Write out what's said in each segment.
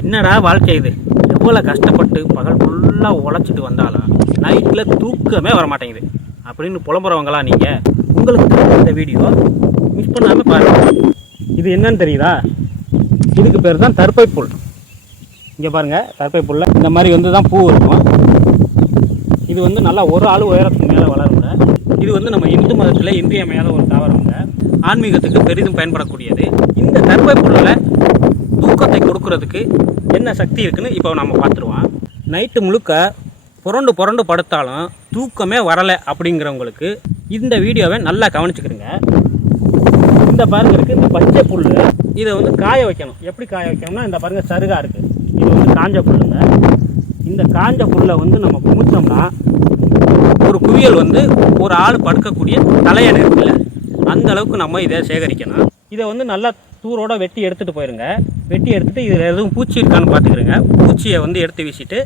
என்னடா வாழ்க்கை இது, எவ்வளோ கஷ்டப்பட்டு பகல் ஃபுல்லாக உழைச்சிட்டு வந்தாலும் நைட்டில் தூக்கமே வர மாட்டேங்குது அப்படின்னு புலம்புறவங்களா நீங்கள்? உங்களுக்கு இந்த வீடியோ மிஸ் பண்ணாமல் பாருங்கள். இது என்னன்னு தெரியுதா? இதுக்கு பேர் தான் தர்பை புல். இங்கே பாருங்கள், தர்பை புல்லில் இந்த மாதிரி தான் பூ இருக்கும். இது நல்லா ஒரு ஆள் உயரத்துக்கு மேலே வளருங்க. இது நம்ம இந்து மதத்தில் இன்றியமையாத ஒரு தாவரங்க. ஆன்மீகத்துக்கு பெரிதும் பயன்படக்கூடியது. இந்த தர்பை புல்லில் தூக்கத்தை கொடுக்கறதுக்கு என்ன சக்தி இருக்குன்னு இப்போ நம்ம பார்த்துருவோம். நைட்டு முழுக்க புரண்டு புரண்டு படுத்தாலும் தூக்கமே வரலை அப்படிங்கிறவங்களுக்கு இந்த வீடியோவை நல்லா கவனிச்சுக்கிறங்க. இந்த பாருங்க இருக்குது, இந்த பச்சை புல், இதை காய வைக்கணும். எப்படி காய வைக்கணும்னா, இந்த பாருங்கள் சருகா இருக்குது, இது காஞ்ச புல்லுங்க. இந்த காஞ்ச புல்லை நம்ம குமிச்சோம்னா ஒரு குவியல் ஒரு ஆள் படுக்கக்கூடிய தலையணை இருக்குல்ல, அந்த அளவுக்கு நம்ம இதை சேகரிக்கணும். இதை நல்லா தூரோட வெட்டி எடுத்துகிட்டு போயிருங்க. வெட்டி எடுத்துகிட்டு இதில் எதுவும் பூச்சி இருக்கான்னு பார்த்துக்கிறங்க. பூச்சியை எடுத்து வீசிட்டு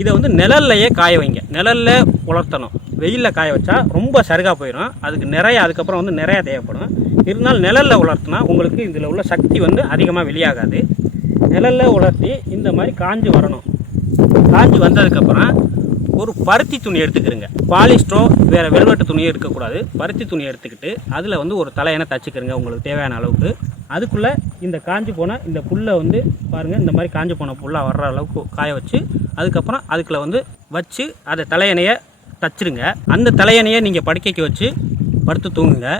இதை நிழல்லையே காய வைங்க. நிழலில் உலர்த்தணும். வெயிலில் காய வச்சா ரொம்ப சருகாக போயிடும். அதுக்கப்புறம் நிறையா தேவைப்படும். இருந்தாலும் நிழலில் உலர்த்தினா உங்களுக்கு இதில் உள்ள சக்தி அதிகமாக வெளியாகாது. நிழலில் உலர்த்தி இந்த மாதிரி காஞ்சி வரணும். காஞ்சி வந்ததுக்கப்புறம் ஒரு பருத்தி துணி எடுத்துக்கிறங்க. பாலிஸ்டரோ வேறு வெல்வெட்டு துணியோ இருக்கக்கூடாது. பருத்தி துணி எடுத்துக்கிட்டு அதில் ஒரு தலையணை தச்சுக்கிறங்க உங்களுக்கு தேவையான அளவுக்கு. அதுக்குள்ளே இந்த காஞ்சி போன இந்த புல்லை பாருங்கள், இந்த மாதிரி காஞ்சி போன புல்லாக வர்ற அளவுக்கு காய வச்சு அதுக்கப்புறம் அதுக்குள்ளே வச்சு அதை தலையணையை தச்சுருங்க. அந்த தலையணையை நீங்கள் படுக்கைக்கு வச்சு படுத்து தூங்குங்க.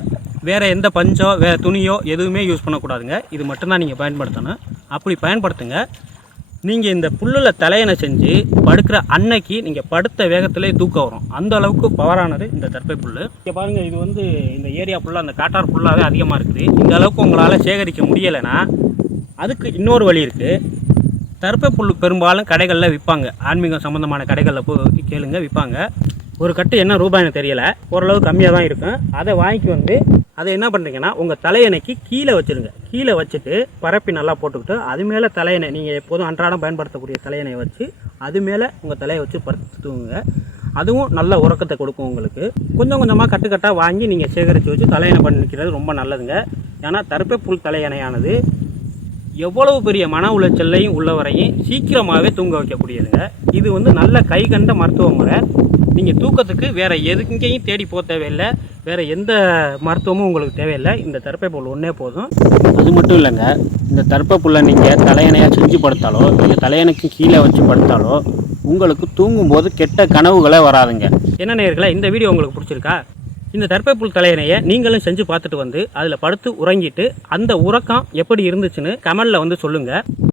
வேறு எந்த பஞ்சோ வேறு துணியோ எதுவுமே யூஸ் பண்ணக்கூடாதுங்க. இது மட்டும்தான் நீங்கள் பயன்படுத்தணும். அப்படி பயன்படுத்துங்க. நீங்கள் இந்த புல்லில் தலையணை செஞ்சு படுக்கிற அன்னைக்கு நீங்கள் படுத்த வேகத்திலே தூக்கம் வரும். அந்த அளவுக்கு பவரானது இந்த தர்பை புல். இங்கே பாருங்கள், இது இந்த ஏரியா ஃபுல்லாக அந்த காட்டார் ஃபுல்லாகவே அதிகமாக இருக்குது. இந்த அளவுக்கு உங்களால் சேகரிக்க முடியலைன்னா அதுக்கு இன்னொரு வழி இருக்குது. தர்பை புல் பெரும்பாலும் கடைகளில் விற்பாங்க. ஆன்மீகம் சம்மந்தமான கடைகளில் போய் கேளுங்க, விற்பாங்க. ஒரு கட்டு என்ன ரூபாய்னு தெரியலை, ஓரளவு கம்மியாக தான் இருக்கும். அதை வாங்கி அதை என்ன பண்ணுறீங்கன்னா உங்கள் தலையணைக்கு கீழே வச்சுருங்க. கீழே வச்சுட்டு பரப்பி நல்லா போட்டுக்கிட்டு அது மேலே தலையணை, நீங்கள் எப்போதும் அன்றாடம் பயன்படுத்தக்கூடிய தலையணையை வச்சு அது மேலே உங்கள் தலையை வச்சு படுத்து தூங்குங்க. அதுவும் நல்ல உறக்கத்தை கொடுக்கும் உங்களுக்கு. கொஞ்சம் கொஞ்சமாக கட்டுக்கட்டாக வாங்கி நீங்கள் சேகரித்து வச்சு தலையணை பண்ணிக்கிறது ரொம்ப நல்லதுங்க. ஏன்னா தர்பை புல் தலையணையானது எவ்வளவு பெரிய மன உளைச்சல்லையும் உள்ளவரையும் சீக்கிரமாகவே தூங்க வைக்கக்கூடியதுங்க. இது நல்ல கை கண்ட மருத்துவ முறை. நீங்கள் தூக்கத்துக்கு வேறு எதுங்கேயும் தேடி போக தேவையில்லை. வேறு எந்த மருத்துவமும் உங்களுக்கு தேவையில்லை. இந்த தர்பை புல் ஒன்றே போதும். அது மட்டும் இல்லைங்க, இந்த தர்பை புல்லை நீங்கள் தலையணையாக செஞ்சு படுத்தாலோ இல்லை தலையணைக்கு கீழே வச்சு படுத்தாலோ உங்களுக்கு தூங்கும்போது கெட்ட கனவுகளே வராதுங்க. என்ன நேயர்களே, இந்த வீடியோ உங்களுக்கு பிடிச்சிருக்கா? இந்த தர்பை புல் தலையணையை நீங்களும் செஞ்சு பார்த்துட்டு அதில் படுத்து உறங்கிட்டு அந்த உறக்கம் எப்படி இருந்துச்சுன்னு கமெண்டில் சொல்லுங்கள்.